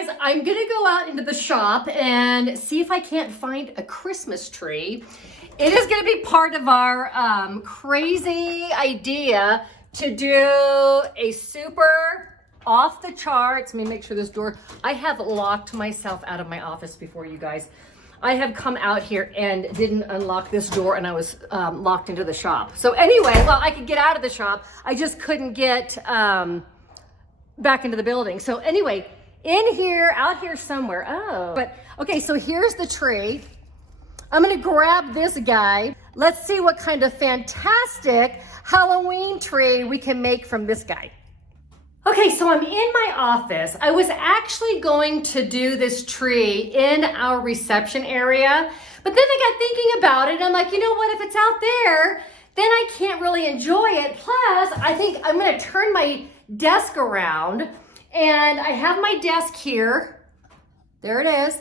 guys, I'm gonna go out into the shop and see if I can't find a Christmas tree. It is gonna be part of our crazy idea to do a super off the charts. Let me make sure this door, I have locked myself out of my office before, you guys. I have come out here and didn't unlock this door, and I was locked into the shop. So anyway, well, I could get out of the shop. I just couldn't get back into the building. So anyway, in here, out here somewhere. Oh, but okay, so here's the tree. I'm gonna grab this guy. Let's see what kind of fantastic Halloween tree we can make from this guy. Okay, so I'm in my office. I was actually going to do this tree in our reception area, but then I got thinking about it and I'm like, you know what, if it's out there, then I can't really enjoy it. Plus, I think I'm gonna turn my desk around, and I have my desk here. There it is.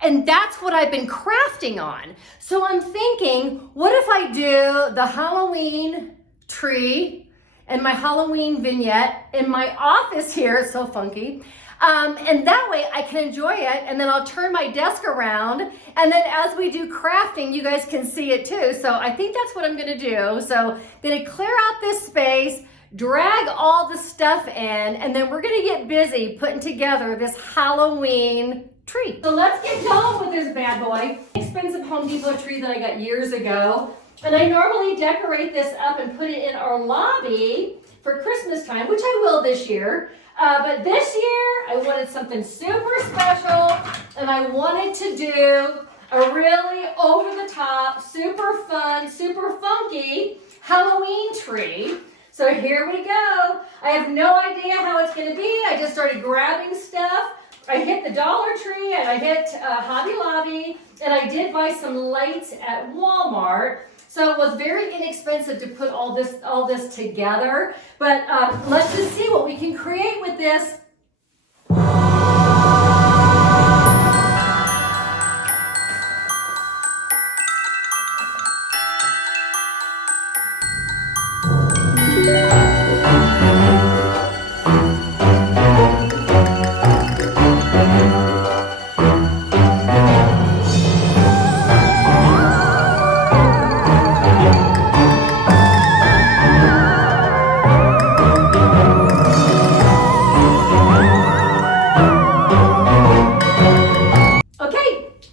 And that's what I've been crafting on. So I'm thinking, what if I do the Halloween tree and my Halloween vignette in my office here? It's so funky. And that way I can enjoy it, and then I'll turn my desk around, and then as we do crafting, you guys can see it too. So I think that's what I'm gonna do. So I'm gonna clear out this space, drag all the stuff in, and then we're gonna get busy putting together this Halloween tree. So let's get going with this bad boy. Expensive Home Depot tree that I got years ago. And I normally decorate this up and put it in our lobby for Christmas time, which I will this year. But this year, I wanted something super special, and I wanted to do a really over-the-top, super fun, super funky Halloween tree. So here we go. I have no idea how it's gonna be. I just started grabbing stuff. I hit the Dollar Tree and I hit Hobby Lobby, and I did buy some lights at Walmart. So it was very inexpensive to put all this together. But let's just see what we can create with this.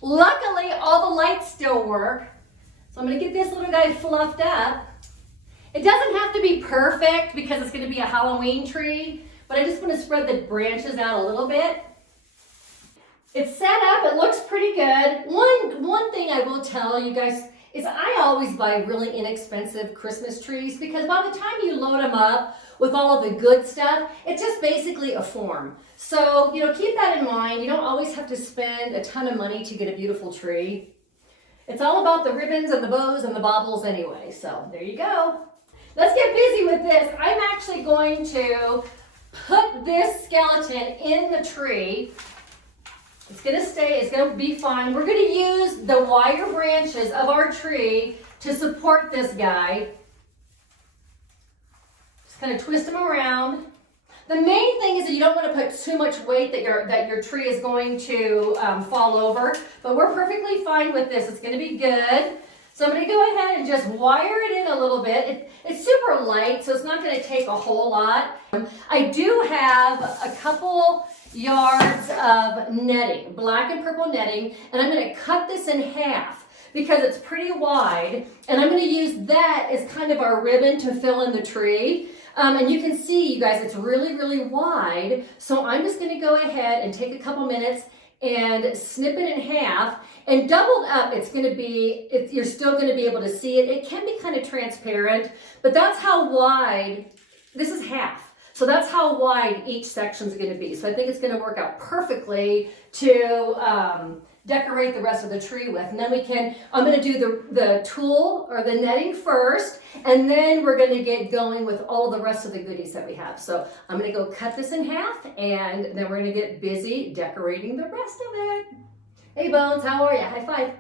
Luckily, all the lights still work. So I'm gonna get this little guy fluffed up. It doesn't have to be perfect because it's gonna be a Halloween tree, but I just wanna spread the branches out a little bit. It's set up, it looks pretty good. One thing I will tell you guys is I always buy really inexpensive Christmas trees, because by the time you load them up with all of the good stuff, it's just basically a form. So, you know, keep that in mind. You don't always have to spend a ton of money to get a beautiful tree. It's all about the ribbons and the bows and the baubles anyway. So there you go. Let's get busy with this. I'm actually going to put this skeleton in the tree. It's gonna stay, it's gonna be fine. We're gonna use the wire branches of our tree to support this guy. Just kind of twist them around. The main thing is that you don't want to put too much weight that your tree is going to fall over, but we're perfectly fine with this. It's gonna be good. So I'm gonna go ahead and just wire it in a little bit. It's super light, so it's not gonna take a whole lot. I do have a couple yards of netting, black and purple netting, and I'm gonna cut this in half because it's pretty wide, and I'm gonna use that as kind of our ribbon to fill in the tree. And you can see, you guys, it's really, really wide. So I'm just gonna go ahead and take a couple minutes and snip it in half. And doubled up, it's gonna be, you're still gonna be able to see it. It can be kind of transparent, but that's how wide, this is half. So that's how wide each section is gonna be. So I think it's gonna work out perfectly to decorate the rest of the tree with. And then I'm gonna do the tulle or the netting first, and then we're gonna get going with all the rest of the goodies that we have. So I'm gonna go cut this in half, and then we're gonna get busy decorating the rest of it. Hey Bones, how are you? High five.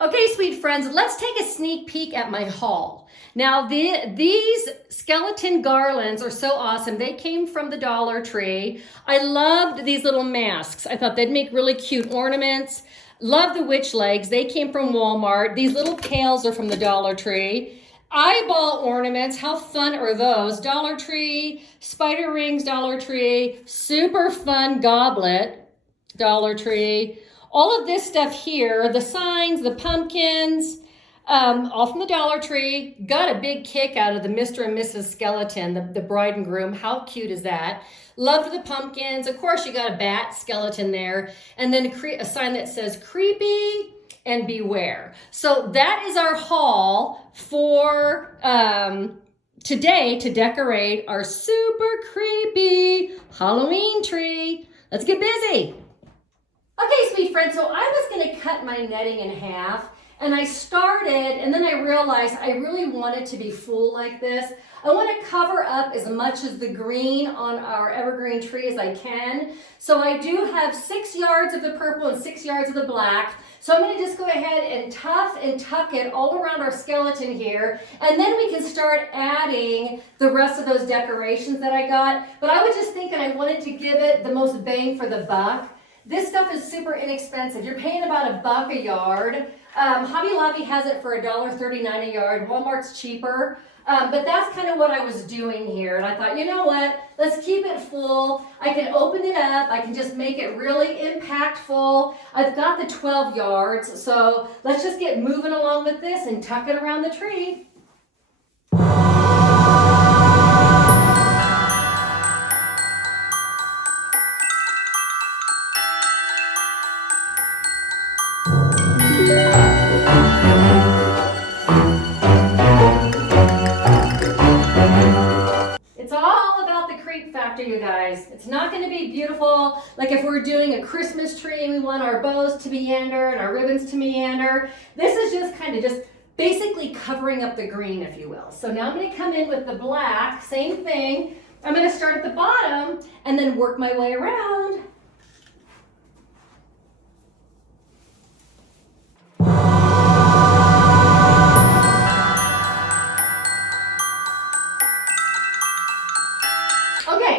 Okay, sweet friends, let's take a sneak peek at my haul. Now, these skeleton garlands are so awesome. They came from the Dollar Tree. I loved these little masks. I thought they'd make really cute ornaments. Love the witch legs. They came from Walmart. These little pails are from the Dollar Tree. Eyeball ornaments, how fun are those? Dollar Tree, spider rings, Dollar Tree, super fun goblet, Dollar Tree. All of this stuff here, the signs, the pumpkins, all from the Dollar Tree. Got a big kick out of the Mr. and Mrs. Skeleton, the bride and groom. How cute is that? Loved the pumpkins. Of course, you got a bat skeleton there. And then a sign that says creepy and beware. So that is our haul for today to decorate our super creepy Halloween tree. Let's get busy. Okay, sweet friends, so I was gonna cut my netting in half, and I started, and then I realized I really want it to be full like this. I want to cover up as much as the green on our evergreen tree as I can. So I do have 6 yards of the purple and 6 yards of the black. So I'm going to just go ahead and tuck it all around our skeleton here, and then we can start adding the rest of those decorations that I got. But I was just thinking I wanted to give it the most bang for the buck. This stuff is super inexpensive. You're paying about $1 a yard. Hobby Lobby has it for $1.39 a yard. Walmart's cheaper. But that's kind of what I was doing here. And I thought, you know what? Let's keep it full. I can open it up. I can just make it really impactful. I've got the 12 yards. So let's just get moving along with this and tuck it around the tree. You guys, it's not going to be beautiful like if we're doing a Christmas tree and we want our bows to meander and our ribbons to meander. This is just kind of just basically covering up the green, if you will. So now I'm going to come in with the black, same thing. I'm going to start at the bottom and then work my way around.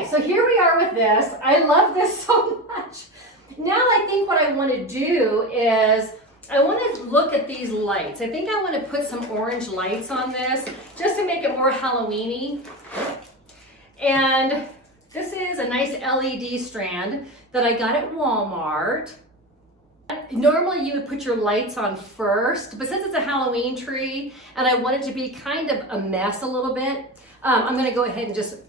So here we are with this. I love this so much. Now I think what I want to do is I want to look at these lights. I think I want to put some orange lights on this just to make it more Halloween-y. And this is a nice LED strand that I got at Walmart. Normally you would put your lights on first, but since it's a Halloween tree and I want it to be kind of a mess a little bit, I'm going to go ahead and just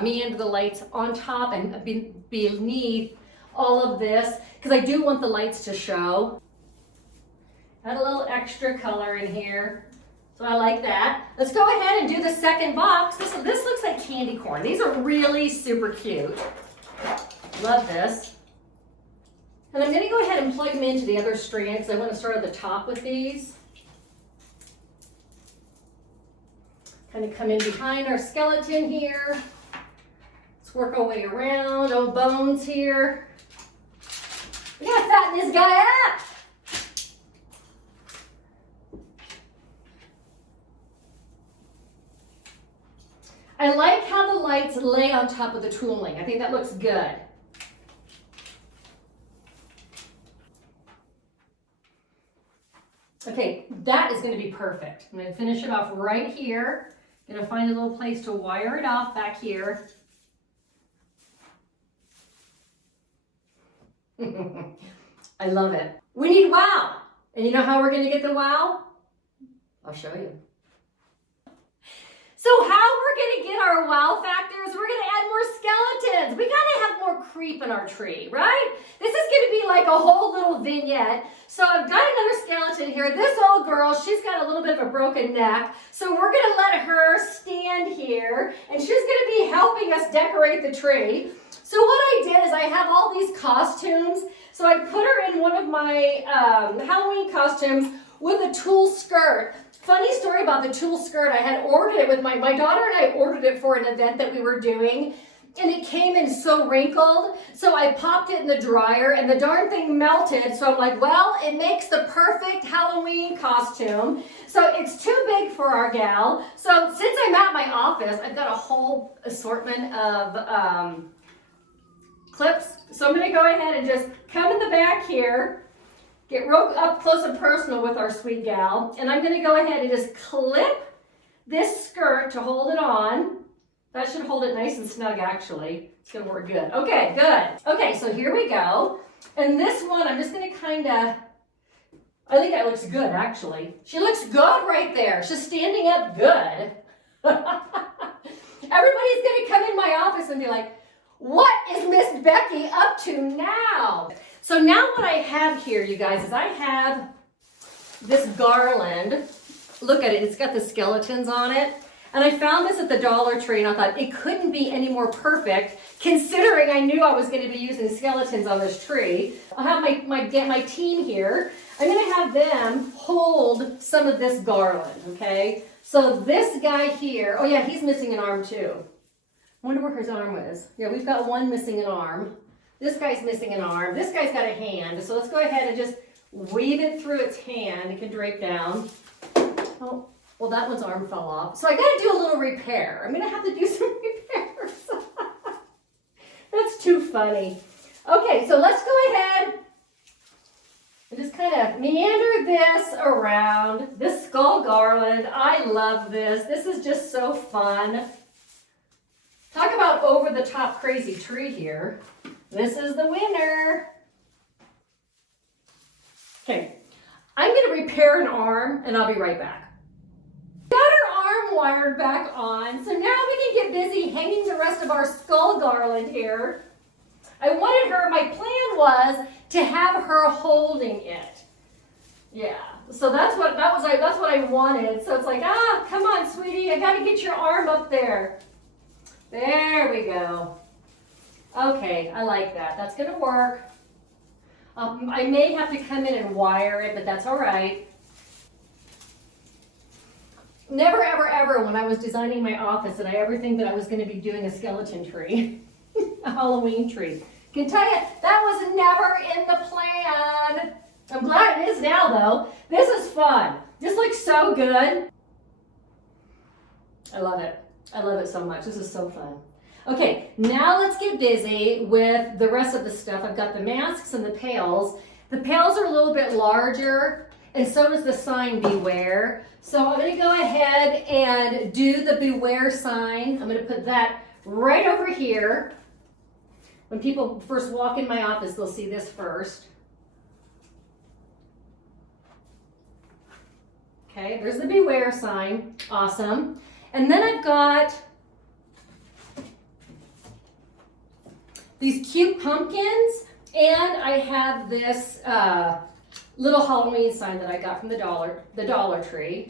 meander the lights on top and beneath all of this because I do want the lights to show. Add a little extra color in here. So I like that. Let's go ahead and do the second box. This looks like candy corn. These are really super cute. Love this. And I'm going to go ahead and plug them into the other strands. I want to start at the top with these. Kind of come in behind our skeleton here. Work our way around. Oh, bones here. We gotta fatten this guy up. I like how the lights lay on top of the tooling. I think that looks good. Okay, that is going to be perfect. I'm going to finish it off right here. Going to find a little place to wire it off back here. I love it. We need wow. And you know how we're going to get the wow? I'll show you. So how we're going to get our wow factor is we're going to add more skeletons. We got to have more creep in our tree, right? This is going to be like a whole little vignette. So I've got another skeleton here. This old girl, she's got a little bit of a broken neck. So we're going to let her stand here, and she's going to be helping us decorate the tree. So what I did is I have all these costumes. So I put her in one of my Halloween costumes with a tulle skirt. Funny story about the tulle skirt. I had ordered it with my daughter and I ordered it for an event that we were doing. and it came in so wrinkled. So I popped it in the dryer and the darn thing melted. So I'm like, well, it makes the perfect Halloween costume. So it's too big for our gal. So since I'm at my office, I've got a whole assortment of clips. So I'm gonna go ahead and just come in the back here, get real up close and personal with our sweet gal. And I'm gonna go ahead and just clip this skirt to hold it on. That should hold it nice and snug, actually. It's gonna work good. Okay, good. Okay, so here we go. And this one, I'm just gonna kinda, I think that looks good, actually. She looks good right there. She's standing up good. Everybody's gonna come in my office and be like, what is Miss Becky up to now? So now what I have here, you guys, is I have this garland. Look at it, it's got the skeletons on it. And I found this at the Dollar Tree and I thought it couldn't be any more perfect considering I knew I was going to be using skeletons on this tree. I'll have my team here. I'm going to have them hold some of this garland, okay? So this guy here, oh yeah, he's missing an arm too. I wonder where his arm is. Yeah, we've got one missing an arm. This guy's missing an arm. This guy's got a hand. So let's go ahead and just weave it through its hand. It can drape down. Oh. Well, that one's arm fell off. So I got to do a little repair. I'm going to have to do some repairs. That's too funny. Okay, so let's go ahead and just kind of meander this around. This skull garland, I love this. This is just so fun. Talk about over the top crazy tree here. This is the winner. Okay, I'm going to repair an arm and I'll be right back. Got her arm wired back on, so now we can get busy hanging the rest of our skull garland here. I wanted her, my plan was to have her holding it. Yeah, so that's what I wanted. So it's like, come on, sweetie, I gotta get your arm up there. There we go. Okay, I like that. That's gonna work. I may have to come in and wire it, but that's all right. Never, ever, ever, when I was designing my office, did I ever think that I was going to be doing a skeleton tree, a Halloween tree. Can tell you, that was never in the plan. I'm glad it is now, though. This is fun. This looks so good. I love it. I love it so much. This is so fun. Okay, now let's get busy with the rest of the stuff. I've got the masks and the pails. The pails are a little bit larger, and so does the sign beware. So I'm going to go ahead and do the beware sign. I'm going to put that right over here. When people first walk in my office, they'll see this first. Okay, there's the beware sign. Awesome. And then I've got these cute pumpkins, and I have this little Halloween sign that I got from the Dollar Tree.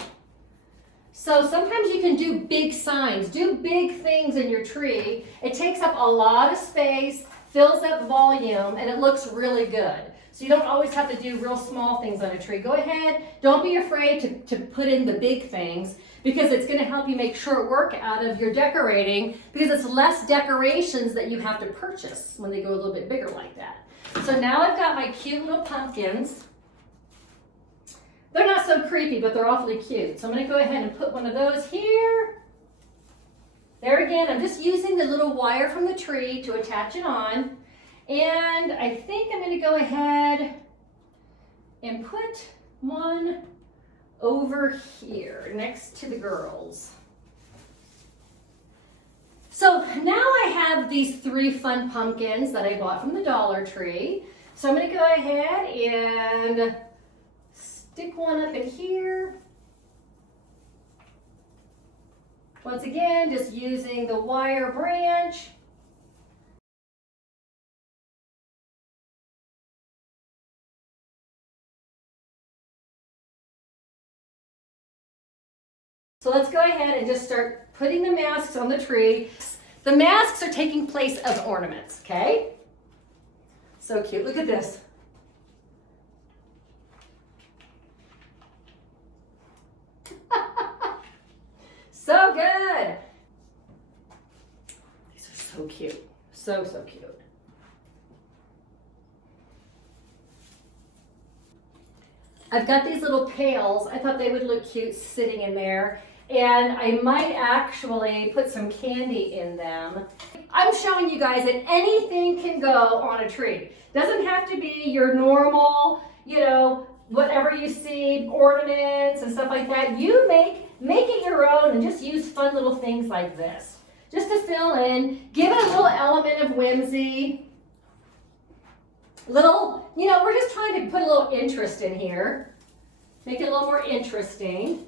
So sometimes you can do big signs, do big things in your tree. It takes up a lot of space, fills up volume, and it looks really good. So you don't always have to do real small things on a tree. Go ahead, don't be afraid to put in the big things, because it's going to help you make short work out of your decorating, because it's less decorations that you have to purchase when they go a little bit bigger like that. So now I've got my cute little pumpkins. They're not so creepy, but they're awfully cute. So I'm going to go ahead and put one of those here. There again, I'm just using the little wire from the tree to attach it on. And I think I'm going to go ahead and put one over here next to the girls. So now I have these 3 fun pumpkins that I bought from the Dollar Tree. So I'm going to go ahead and stick one up in here. Once again, just using the wire branch. So let's go ahead and just start putting the masks on the tree. The masks are taking place of ornaments, okay? So cute, look at this. So good. These are so so cute. So, so cute. I've got these little pails. I thought they would look cute sitting in there. And I might actually put some candy in them. I'm showing you guys that anything can go on a tree. Doesn't have to be your normal, you know, whatever you see, ornaments and stuff like that. You make it your own and just use fun little things like this. Just to fill in, give it a little element of whimsy. Little, you know, we're just trying to put a little interest in here. Make it a little more interesting.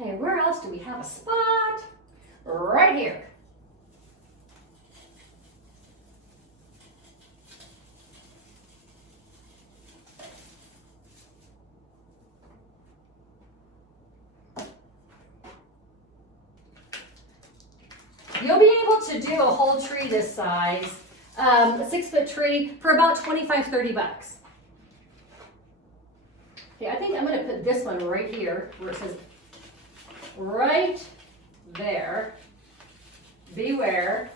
Okay, where else do we have a spot? Right here. You'll be able to do a whole tree this size, a 6-foot tree, for about $25–30. Okay, I think I'm going to put this one right here where it says right there, beware.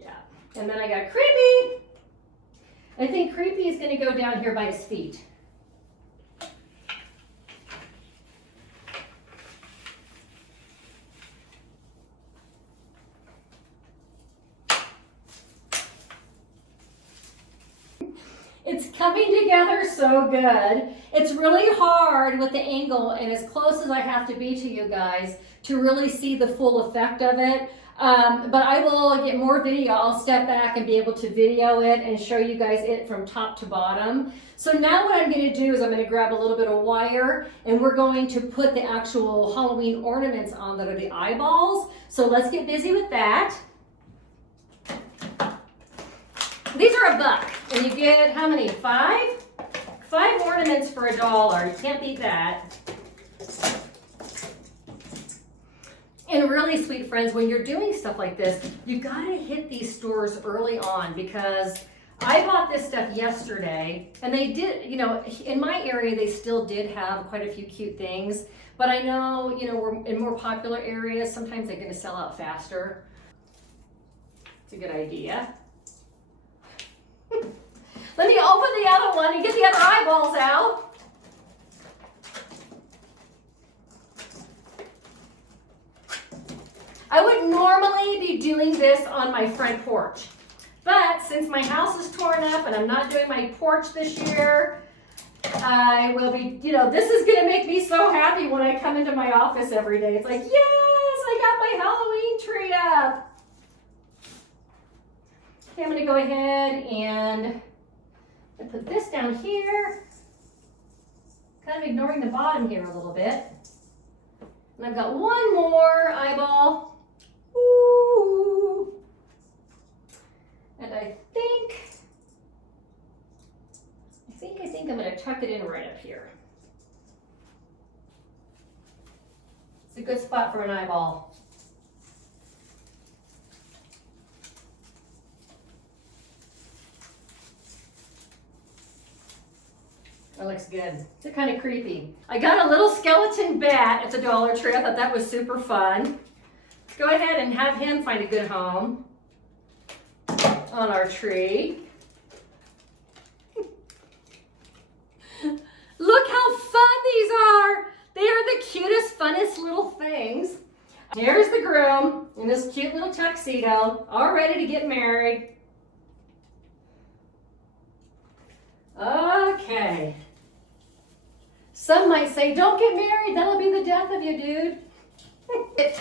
Yeah, and then I got Creepy. I think Creepy is going to go down here by his feet. It's coming together so good. It's really hard with the angle and as close as I have to be to you guys to really see the full effect of it. But I will get more video. I'll step back and be able to video it and show you guys it from top to bottom. So now what I'm going to do is I'm going to grab a little bit of wire and we're going to put the actual Halloween ornaments on that are the eyeballs. So let's get busy with that. These are $1 and you get how many? 5? 5 ornaments for $1. You can't beat that. And really, sweet friends, when you're doing stuff like this, you gotta hit these stores early on because I bought this stuff yesterday and they did, you know, in my area, they still did have quite a few cute things, but I know, you know, we're in more popular areas, sometimes they're gonna sell out faster. It's a good idea. Let me open the other one and get the other eyeballs out. I would normally be doing this on my front porch, but since my house is torn up and I'm not doing my porch this year, I will be, you know, this is gonna make me so happy when I come into my office every day. It's like, yes, I got my Halloween tree up. Okay, I'm gonna go ahead and put this down here, kind of ignoring the bottom here a little bit. And I've got one more eyeball. Ooh. And I think I'm gonna tuck it in right up here. It's a good spot for an eyeball. That looks good. It's kind of creepy. I got a little skeleton bat at the Dollar Tree. I thought that was super fun. Let's go ahead and have him find a good home on our tree. Look how fun these are. They are the cutest, funnest little things. Here's the groom in this cute little tuxedo, all ready to get married. Okay. Some might say, don't get married, that'll be the death of you, dude.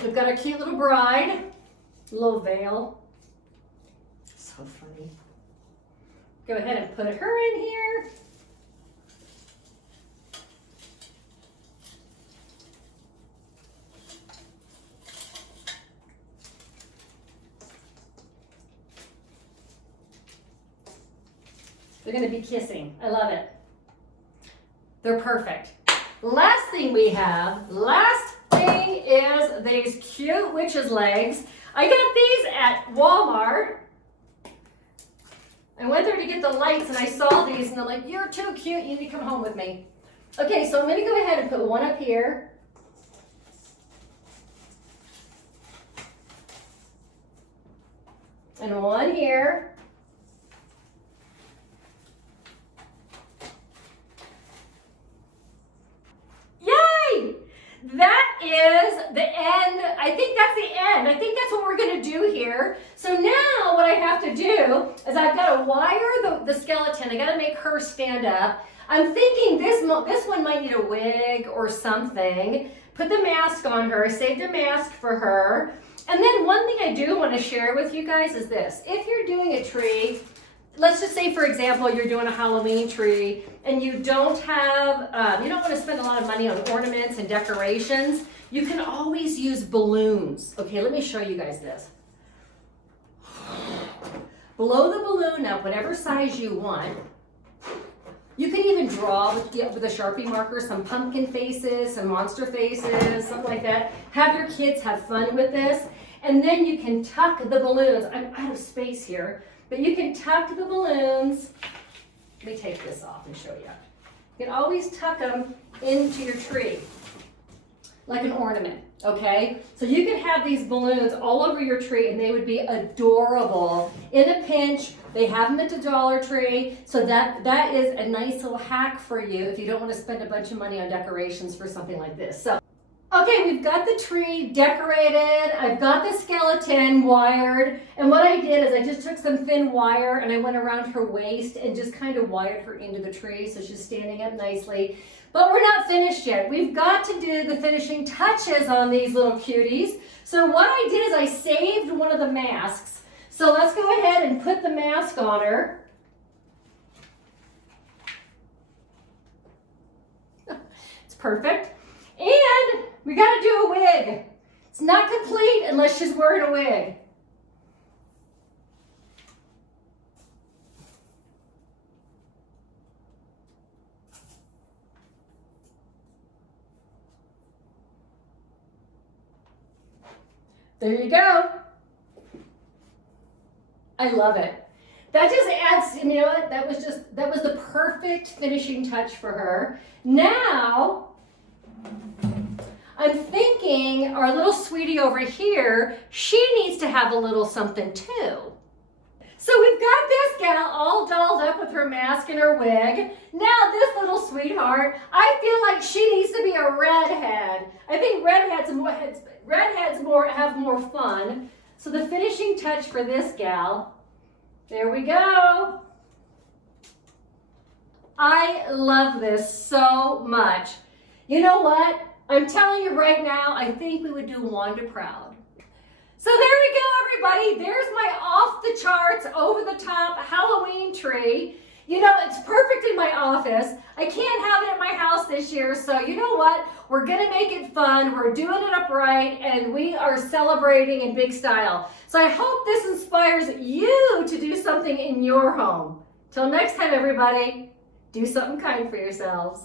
We've got a cute little bride, little veil. So funny. Go ahead and put her in here. They're going to be kissing. I love it. They're perfect. Last thing is these cute witch's legs. I got these at Walmart. I went there to get the lights and I saw these and they're like, you're too cute, you need to come home with me. Okay, so I'm gonna go ahead and put one up here. And one here. Yay! That is the end. I think that's the end. I think that's what we're gonna do here. So now what I have to do is I've got to wire the skeleton. I gotta make her stand up. I'm thinking this one might need a wig or something. Put the mask on her, saved a mask for her. And then one thing I do want to share with you guys is this. If you're doing a tree, let's just say, for example, you're doing a Halloween tree and you don't have, you don't want to spend a lot of money on ornaments and decorations, you can always use balloons. Okay, let me show you guys this. Blow the balloon up whatever size you want. You can even draw with a Sharpie marker some pumpkin faces, some monster faces, something like that. Have your kids have fun with this. And then you can tuck the balloons. I'm out of space here, but you can tuck the balloons. Let me take this off and show you. You can always tuck them into your tree, like an ornament, okay? So you can have these balloons all over your tree and they would be adorable. In a pinch, they have them at the Dollar Tree. So that is a nice little hack for you if you don't want to spend a bunch of money on decorations for something like this. So, okay, we've got the tree decorated. I've got the skeleton wired. And what I did is I just took some thin wire and I went around her waist and just kind of wired her into the tree so she's standing up nicely. But we're not finished yet. We've got to do the finishing touches on these little cuties. So what I did is I saved one of the masks. So let's go ahead and put the mask on her. It's perfect. And we got to do a wig. It's not complete unless she's wearing a wig. There you go. I love it. That just adds, you know what, that was the perfect finishing touch for her. Now, I'm thinking our little sweetie over here, she needs to have a little something too. So we've got this gal all dolled up with her mask and her wig. Now this little sweetheart, I feel like she needs to be a redhead. I think redheads have more fun. So the finishing touch for this gal, there we go. I love this so much. You know what? I'm telling you right now, I think we would do Wanda proud. So there we go, everybody. There's my off the charts, over the top Halloween tree. You know, it's perfect in my office. I can't have it at my house this year, so you know what? We're gonna make it fun. We're doing it upright, and we are celebrating in big style. So I hope this inspires you to do something in your home. Till next time, everybody, do something kind for yourselves.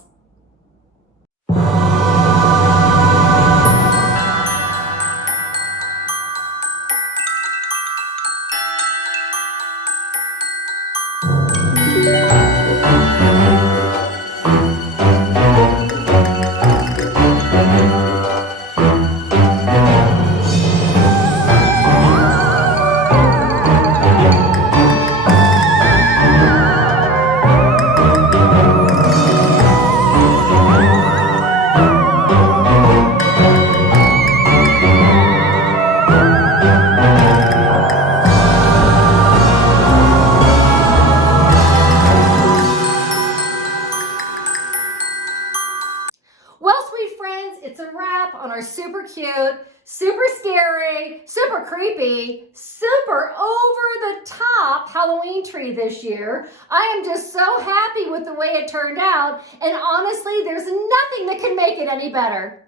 Super cute, super scary, super creepy, super over the top Halloween tree this year. I am just so happy with the way it turned out, and honestly, there's nothing that can make it any better.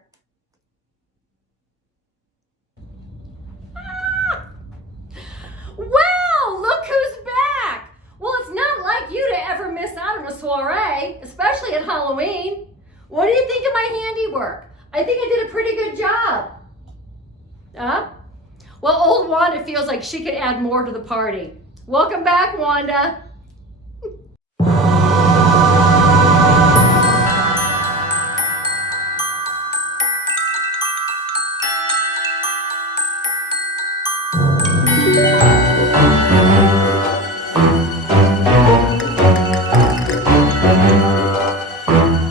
Wow, look who's back. Well, it's not like you to ever miss out on a soiree, especially at Halloween. What do you think of my handiwork? I think I did a pretty good job. Well, old Wanda feels like she could add more to the party. Welcome back, Wanda.